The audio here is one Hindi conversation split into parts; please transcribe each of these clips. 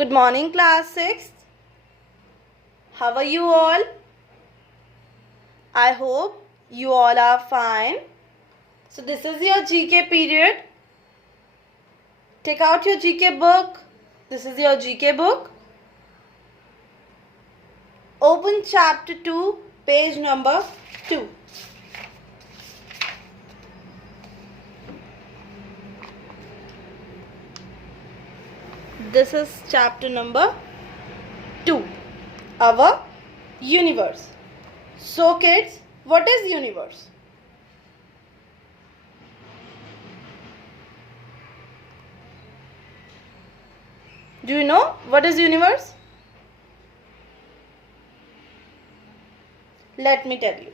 Good morning, class 6th. How are you all? I hope you all are fine. So this is your GK period. Take out your GK book. This is your GK book. Open chapter 2, page number 2. This is chapter number 2, our universe. So kids, what is universe? Do you know what is universe? Let me tell you.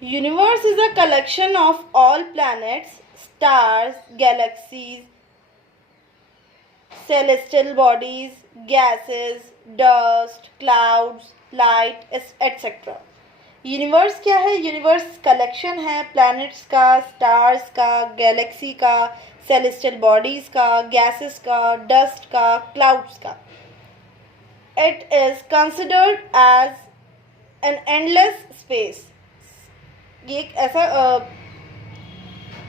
Universe is a collection of all planets, stars, galaxies, celestial bodies, gases, dust, clouds, light, etc. Universe क्या है? यूनिवर्स कलेक्शन है प्लैनेट्स का, स्टार्स का, गैलेक्सी का, सेलेस्टियल बॉडीज का, गैसेस का, डस्ट का, क्लाउड्स का. It is considered as an endless space. ये एक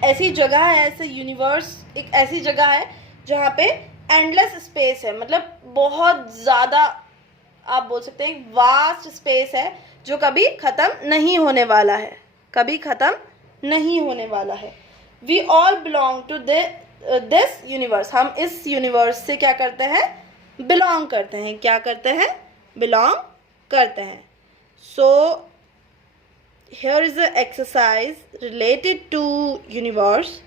ऐसी जगह है, ऐसे यूनिवर्स एक ऐसी जगह है जहाँ पे एंडलेस स्पेस है, मतलब बहुत ज़्यादा आप बोल सकते हैं वास्ट स्पेस है जो कभी ख़त्म नहीं होने वाला है, कभी ख़त्म नहीं होने वाला है. We all belong to this universe. हम इस यूनिवर्स से क्या करते हैं? बिलोंग करते हैं. क्या करते हैं? बिलोंग करते हैं. सो here is an exercise related to universe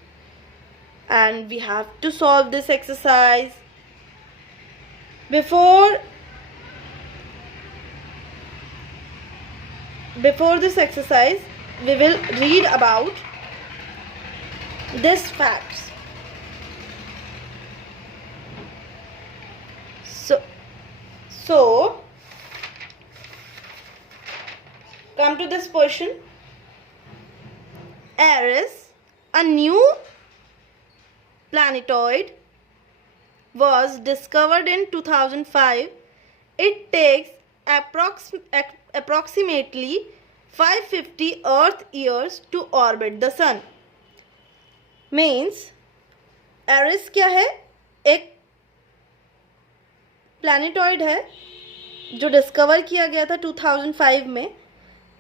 and we have to solve this exercise. Before this exercise we will read about these facts. So come to this question. Eris, a new planetoid, was discovered in 2005. It takes approximately 550 Earth years to orbit the sun. Means Eris क्या है? एक प्लैनेटॉइड है जो डिस्कवर किया गया था 2005 में.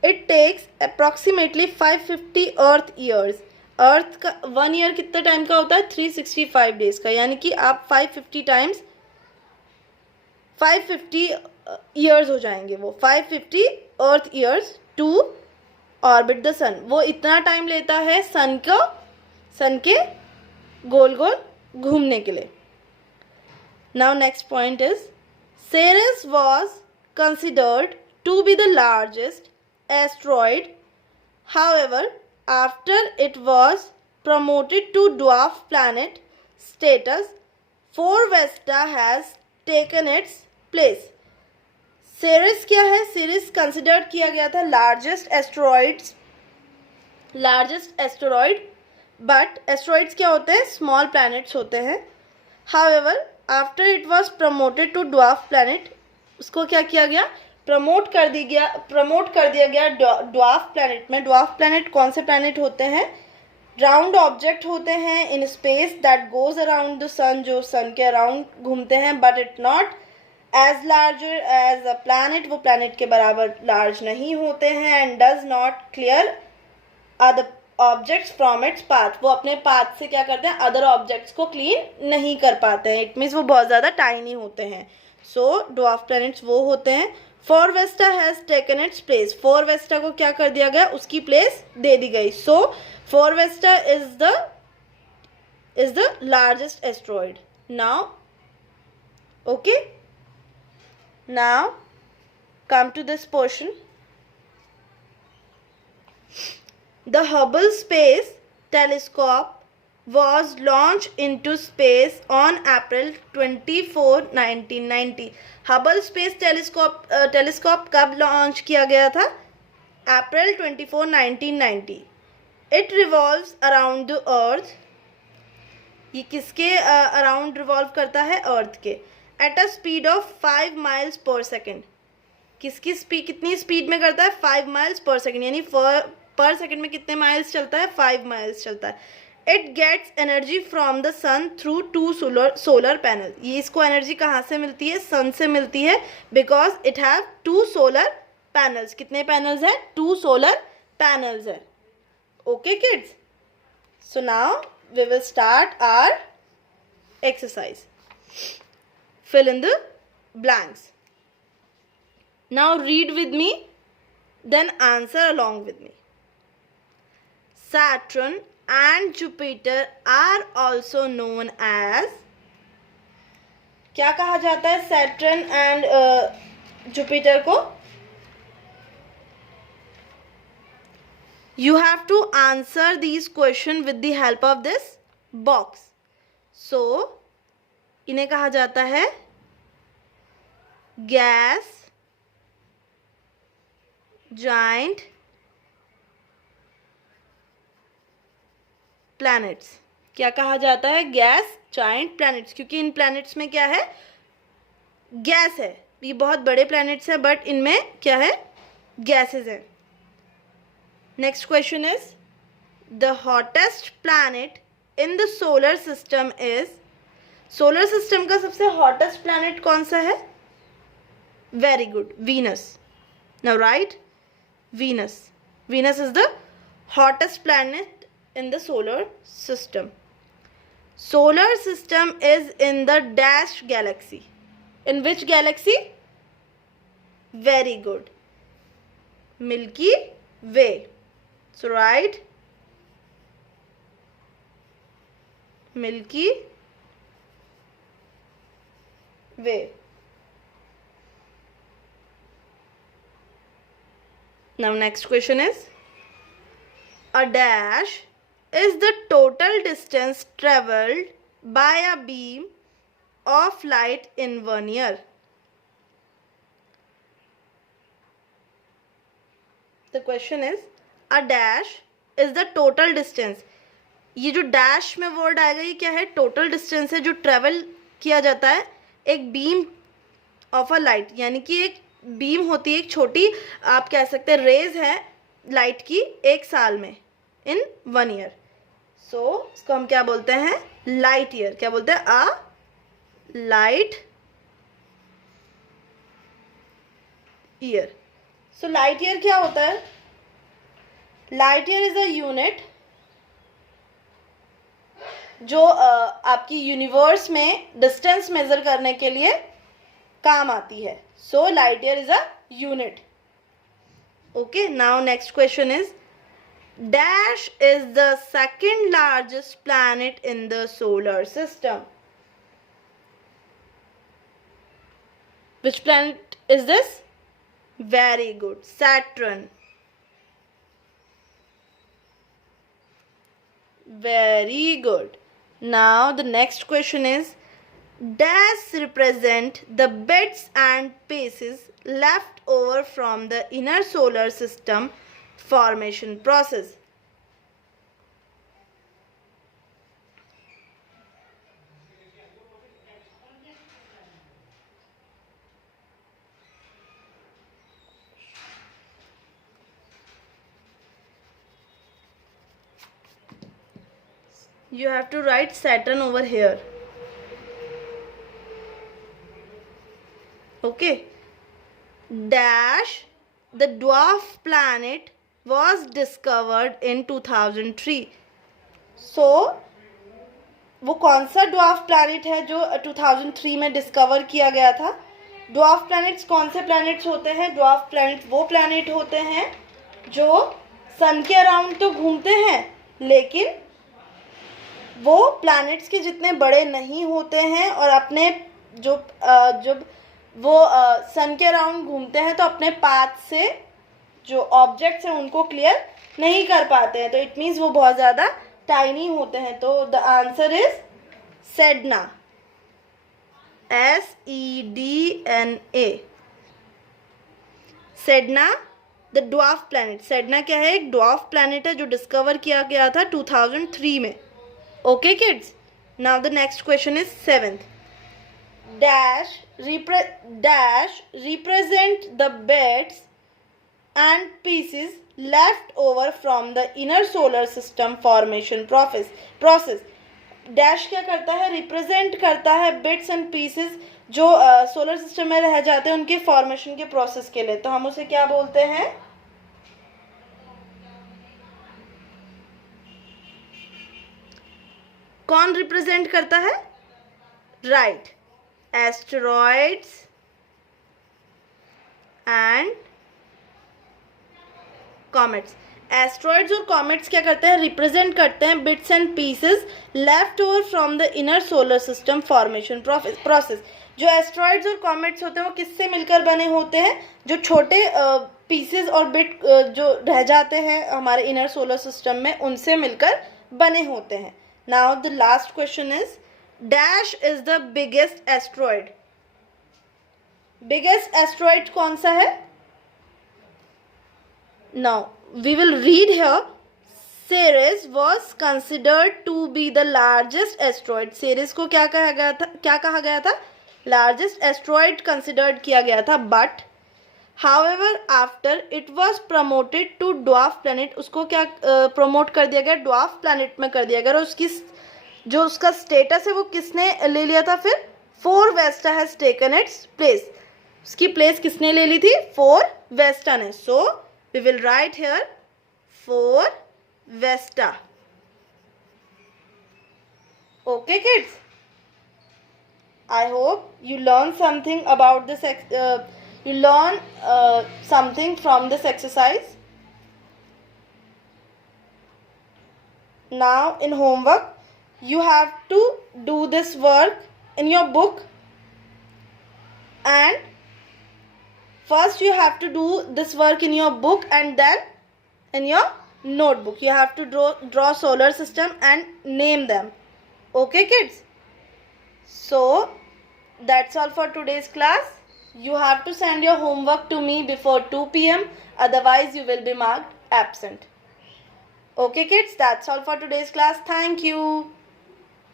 It takes approximately 550 earth years. Earth का 1 ईयर कितना टाइम का होता है? 365 डेज का. यानी कि आप 550 टाइम्स 550 ईयर्स हो जाएंगे. वो 550 earth years to orbit the सन. वो इतना टाइम लेता है सन के गोल गोल घूमने के लिए. Now next point is Ceres was considered to be the largest asteroid. However, after it was promoted to dwarf planet status, 4 Vesta has taken its place. Ceres क्या है? Ceres considered किया गया था largest asteroid, but asteroids क्या होते हैं? Small planets होते हैं. However, after it was promoted to dwarf planet, उसको क्या किया गया? प्रमोट कर दिया गया ड्वार्फ प्लैनेट में. ड्वार्फ प्लैनेट कौन से प्लैनेट होते हैं? राउंड ऑब्जेक्ट होते हैं in space that goes around the sun, जो सन के अराउंड घूमते हैं. But it not as larger as a planet, वो प्लैनेट के बराबर लार्ज नहीं होते हैं. And does not clear other objects from its path. वो अपने पाथ से क्या करते हैं? अदर ऑब्जेक्ट्स को क्लीन नहीं कर पाते हैं. इट मीन्स वो बहुत ज़्यादा टाइनी होते हैं. सो ड्वार्फ प्लैनेट्स वो होते हैं. 4 Vesta has taken its place. 4 Vesta को क्या कर दिया गया? उसकी प्लेस दे दी गई. So 4 Vesta is the largest asteroid. Now okay, now come to this portion. The Hubble Space Telescope was launched into space on April 24, 1990. Hubble Space Telescope कब लॉन्च किया गया था? April 24, 1990. It revolves around the Earth. ये किसके अराउंड रिवॉल्व करता है? अर्थ के. At a speed of 5 miles per second. किसकी स्पीड, कितनी स्पीड में करता है? 5 miles per second, यानी पर सेकेंड में कितने माइल्स चलता है? 5 miles चलता है. It gets energy from the sun through 2 solar panel. ये इसको एनर्जी कहाँ से मिलती है? सन से मिलती है, because it have 2 solar panels. कितने पैनल्स हैं? 2 सोलर पैनल्स हैं. Okay kids, so now we will start our exercise. Fill in the blanks. Now read with me, then answer along with me. Saturn and Jupiter are also known as, क्या कहा जाता है Saturn and Jupiter को? You have to answer these questions with the help of this box. So, इन्हें कहा जाता है गैस जाइंट प्लैनेट्स. क्या कहा जाता है? गैस जाइंट प्लैनेट्स, क्योंकि इन प्लैनेट्स में क्या है? गैस है. ये बहुत बड़े प्लैनेट्स हैं, बट इनमें क्या है? गैसेस हैं. Next question is, the hottest planet in the solar system is. Solar system का सबसे हॉटेस्ट प्लैनेट कौन सा है? Very good, Venus. Now right, Venus. Venus is the hottest planet in the solar system. Solar system is in the dash Galaxy. In which Galaxy? Very good, milky way. So right, Milky Way. Now next question is, a dash is the total distance traveled by a beam of light in 1 year. The question is, a dash is the total distance. ये जो डैश में वर्ड आएगा, ये क्या है? टोटल डिस्टेंस है जो ट्रेवल किया जाता है एक बीम ऑफ अ लाइट, यानी कि एक बीम होती है, एक छोटी आप कह सकते हैं रेज है लाइट की, 1 साल में, इन 1 year. सो इसको हम क्या बोलते हैं? Light year. क्या बोलते हैं? A light year. So light year क्या होता है? Light year is a unit जो आपकी यूनिवर्स में डिस्टेंस मेजर करने के लिए काम आती है. सो light year is a unit. Okay, now next question is, dash is the second largest planet in the solar system. Which planet is this? Very good, Saturn. Very good. Now the next question is, dash represent the bits and pieces left over from the inner solar system formation process. You have to write Saturn over here. Okay. Dash, the dwarf planet was discovered in 2003. So, वो कौन सा ड्वार्फ प्लैनेट है जो 2003 में डिस्कवर किया गया था? ड्वार्फ प्लैनेट्स कौन से प्लैनेट्स होते हैं? ड्वार्फ प्लैनेट वो प्लैनेट होते हैं जो सन के अराउंड तो घूमते हैं, लेकिन वो प्लैनेट्स के जितने बड़े नहीं होते हैं, और अपने जब वो सन के अराउंड घूमते हैं तो अपने पाथ से जो ऑब्जेक्ट्स हैं उनको क्लियर नहीं कर पाते हैं. तो इट मीन्स वो बहुत ज़्यादा टाइनी होते हैं. तो the answer is Sedna. SEDNA. Sedna the dwarf planet. Sedna क्या है? एक ड्वार्फ प्लैनेट है जो डिस्कवर किया गया था 2003 में. Okay kids, now the next question is 7th. dash represent the bits and pieces left over from the inner solar system formation process. Dash क्या करता है, रिप्रेजेंट करता है बिट्स एंड पीसेस जो सोलर सिस्टम में रह जाते हैं उनके फॉर्मेशन के प्रोसेस के लिए. तो हम उसे क्या बोलते हैं, कौन रिप्रेजेंट करता है, right, asteroids and comets. Asteroids और कॉमेट्स क्या करते हैं, रिप्रेजेंट करते हैं bits and pieces left over from the inner solar system formation process. जो एस्ट्रॉइड्स और कॉमेट्स होते हैं वो किससे मिलकर बने होते हैं, जो छोटे पीसेस और बिट जो रह जाते हैं हमारे इनर सोलर सिस्टम में उनसे मिलकर बने होते हैं. Now the last question is, dash is the biggest asteroid. Biggest asteroid कौन सा है, now we will read here. Ceres was considered to be the largest asteroid. Ceres को क्या कहा गया था, largest asteroid considered किया गया था. But however after it was promoted to dwarf planet, उसको क्या promote कर दिया गया, dwarf planet में कर दिया गया. और उसकी जो उसका status है वो किसने ले लिया था, फिर 4 Vesta has taken its place. उसकी place किसने ले ली थी, 4 Vesta ने. So we will write here 4 Vesta. Okay kids, I hope you learn something about this you learn something from this exercise. Now in homework you have to do this work in your book, and first you have to do this work in your book and then in your notebook you have to draw solar system and name them. Okay kids, so that's all for today's class. You have to send your homework to me before 2 p.m. otherwise you will be marked absent. Okay kids, that's all for today's class. Thank you.